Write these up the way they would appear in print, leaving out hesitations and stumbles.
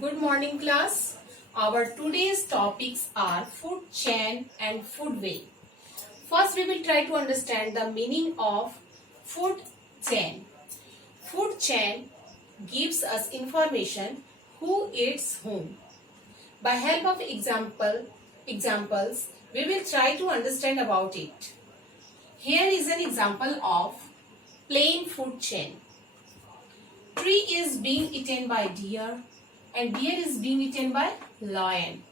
Good morning class. Our today's topics are food chain and food web. First we will try to understand the meaning of food chain. Food chain gives us information who eats whom. By help of examples, we will try to understand about it. Here is an example of plain food chain. Tree is being eaten by deer and deer is being eaten by lion.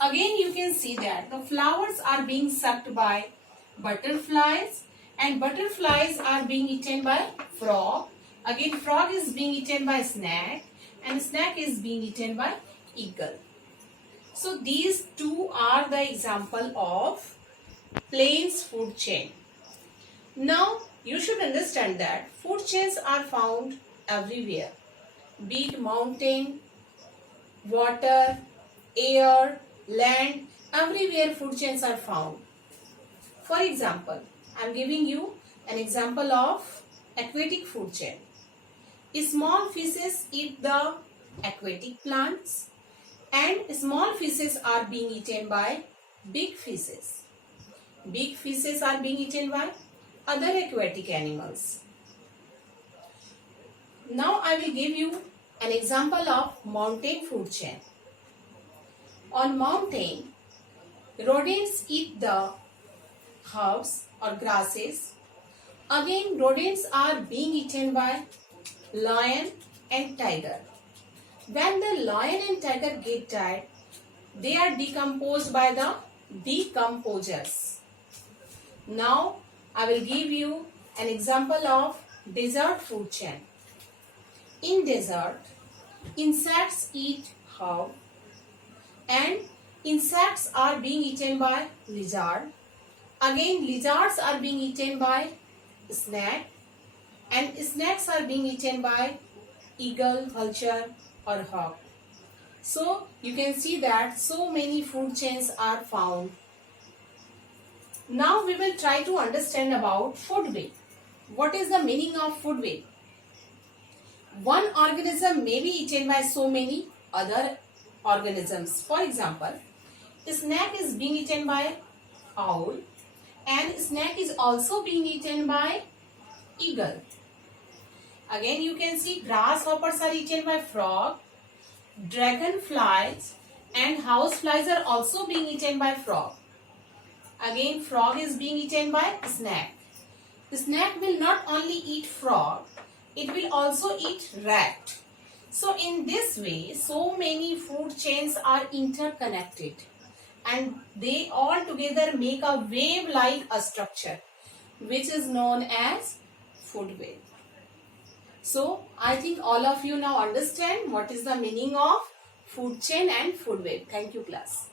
Again you can see that the flowers are being sucked by butterflies and butterflies are being eaten by frog. Again frog is being eaten by snake and snake is being eaten by eagle. So these two are the example of plain food chain. Now you should understand that food chains are found everywhere, be it mountain, water, air, land, everywhere food chains are found. For example, I am giving you an example of aquatic food chain. Small fishes eat the aquatic plants and small fishes are being eaten by big fishes. Big fishes are being eaten by other aquatic animals. Now I will give you an example of mountain food chain. On mountain, rodents eat the herbs or grasses. Again, rodents are being eaten by lion and tiger. When the lion and tiger get tired, they are decomposed by the decomposers. Now, I will give you an example of desert food chain. In desert, insects eat herb and insects are being eaten by lizard. Again, lizards are being eaten by snake and snakes are being eaten by eagle, vulture or hawk. So, you can see that so many food chains are found. Now, we will try to understand about food web. What is the meaning of food web? One organism may be eaten by so many other organisms. For example, a snake is being eaten by owl and snake is also being eaten by eagle. Again you can see grasshoppers are eaten by frog, dragonflies and houseflies are also being eaten by frog. Again frog is being eaten by snake. The snake will not only eat frog, it will also eat rat. So in this way, so many food chains are interconnected and they all together make a wave-like a structure which is known as food web. So I think all of you now understand what is the meaning of food chain and food web. Thank you class.